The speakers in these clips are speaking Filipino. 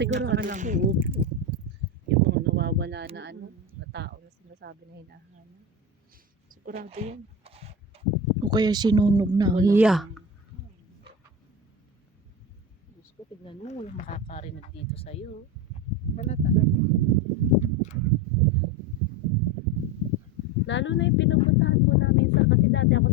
Siguro yung mga nawawala na na tao na sinasabi na hinahanap. Sigurado yan. O kaya sinunog na. Yeah. Diyos ko, tignan mo, walang makakarinig dito sa'yo. Wala talaga. Lalo na yung pinupuntahan po namin kasi dati ako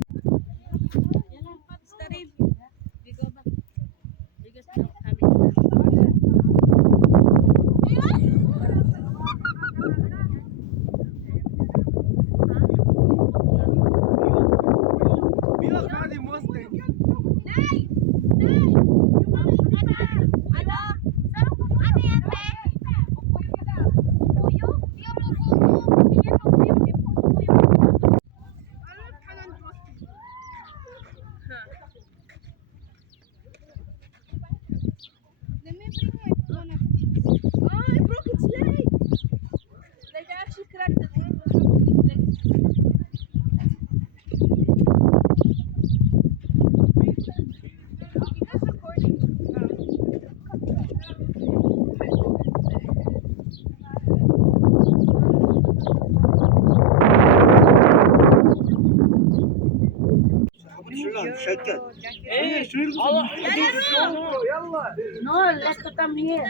No, let's to come here.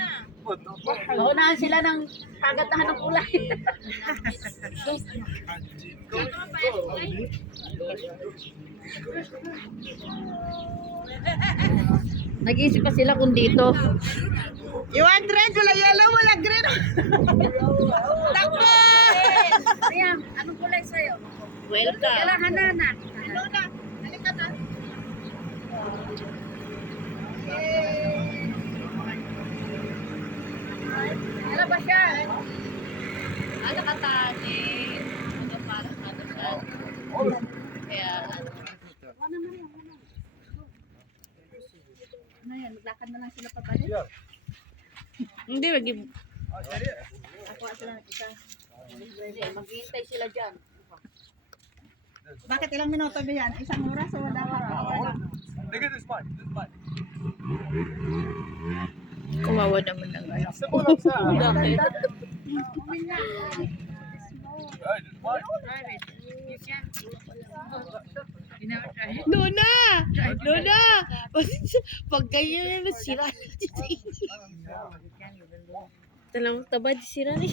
Naunahan sila ng kagatahan ng kulay. Nag-iisip pa sila kung dito. You want red? Wala yellow, wala green. Takbo! Ayan, anong kulay sa'yo? welcome. Kailangan hanana. Ano na? Halika na. Ano ba siya? Ano katani? Ano parang ano siya? Kaya Ano yan? Maglakad na lang sila pabalik? hindi wag Ako sila ng isa. Maghihintay sila dyan. Bakit ilang minuto ba yan? Isang oras o wala pa? Kawawa naman ng ano. Luna! Luna! Pag ganyan na sila. talang tabad sila rin.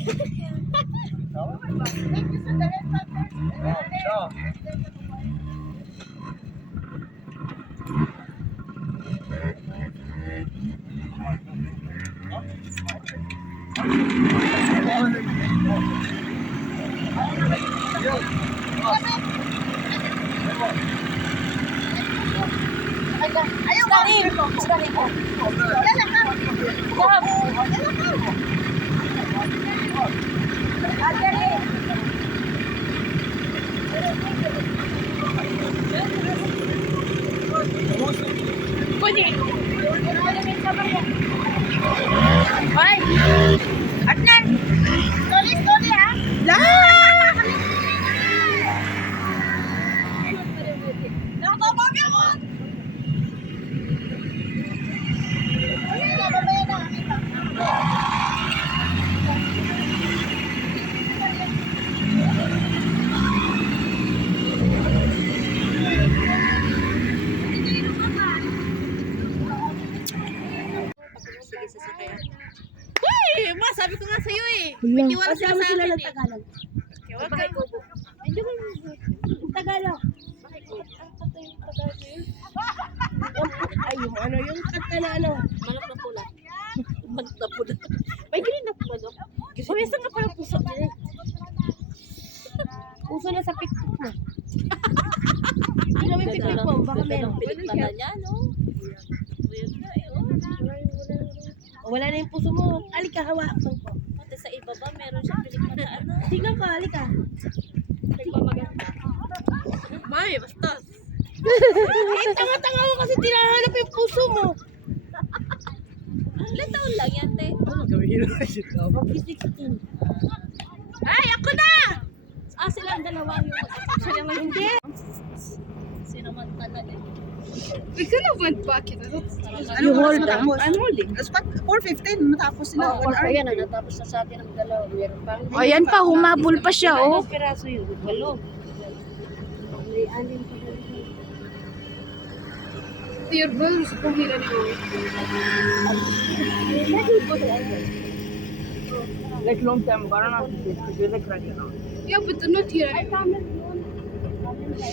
Ayaw ko! Dala ka! Hoy! Adnan! Slowly ha! La! Nakapapag ako! Wala, mamaya na. Sige, sasakyan. Uy! Ma, sabi ko nga sa'yo eh. Hulang. Iniwala sila sa akin eh. Tagalog. Huwag ka. Hindi ko Tagalog. Ay, yung ano, yung kanta na ano. Manok na pula. Manok na pula. May green na pula. Pumisa nga pala puso. Puso na sa piktok mo. Ang pilikmata niya, no? Weird na eh, oh. Wala na yung puso mo. Halika, hawakan ko. Pati sa iba ba, meron siyang pilikmata, ano? Tignan ka, halika. May, basta. Tanga-tanga mo kasi tinahanap yung puso mo. Ilan taon lang yan, te? Ay, ako na! Ah, silang dalawa yung mag-asawa. Hindi. Sinamantala eh. We could have went back. You hold on. I'm holding. That's what, 4:15, matapos sila. Oo, ayan na, natapos na sa atin ang dalawa. Meron pang... O, yan pa, humabol pa siya, oh. Ilang piraso yun? 8. May anin pa rin. Your brother's holding anyway. Like long time ago, I don't know. Like right now. Yeah, but they're not here anymore.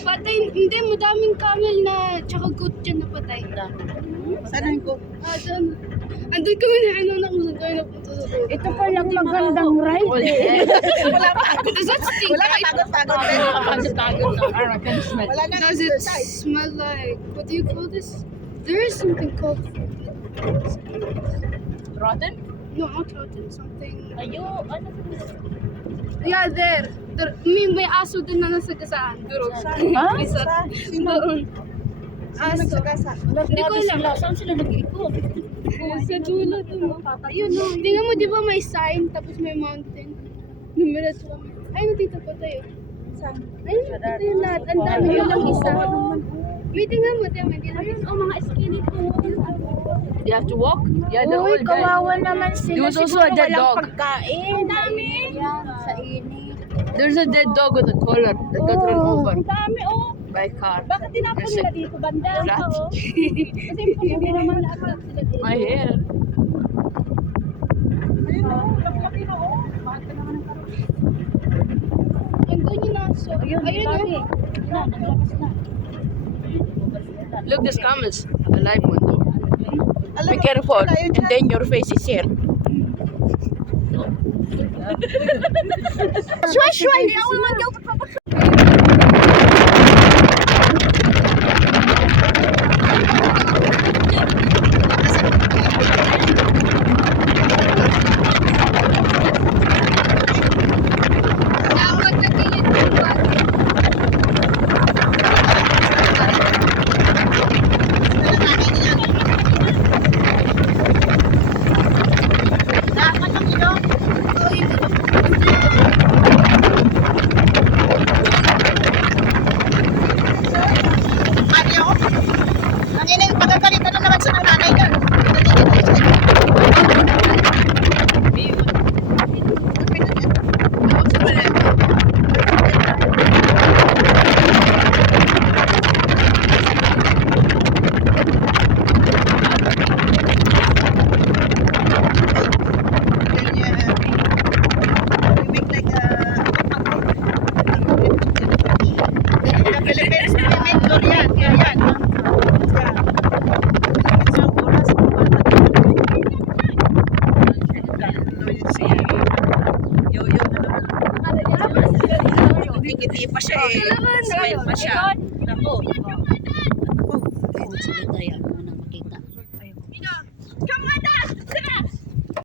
Patay, hindi, madaming camel na tsaka goat dyan na patay. Saan ko? Doon. Andun kami na ano na kung saan kami napunta sa doon. Ito palang magandang ride eh. Wala pa. Does that stink? Wala ka pagod-pagod. Wala na Does it smell like, what do you call this? There is something called, Rotten? no, not rotten, something. Ayo, ano? Yeah, there. May aso din na nasa gasaan. Ha? Isa. Sino? Doon. Sino Aso. nagsagasa? Hindi ko alam. Saan sila nag-ikot? Sa dulo doon. Yun, no. Tingnan mo, di ba may sign, tapos may mountain. Numerat lang. Ay, nandito pa tayo. Ay, ito yung lahat. Ang dami na lang isa. May tingnan mo, tingnan mo. Hindi lang. Oh, mga skinny po. You have to walk? Yeah, Uy, kawawa naman sila. There was also a Siguro dead walang dog. pagkain. Dami. Yan, sa init. There's a dead dog with a collar that got run over Ang dami, oh. by a car. Bakit tinapon Kasi- nila dito? Banda lang Flat. pa, oh. Kasi hindi naman lahat sila dito. My hair. Andun yung aso. Ayun, oh. Look, this camels. A live one though. Be careful, and then your face is here. Shway, hindi ako naman Dapat nagkilid yung bata. Mario? Ang ina yung pagkakalitan na naman sa nanay ka. Philippines, Korean, kaya yan. Hindi pa siya eh. Smile pa siya. Nako.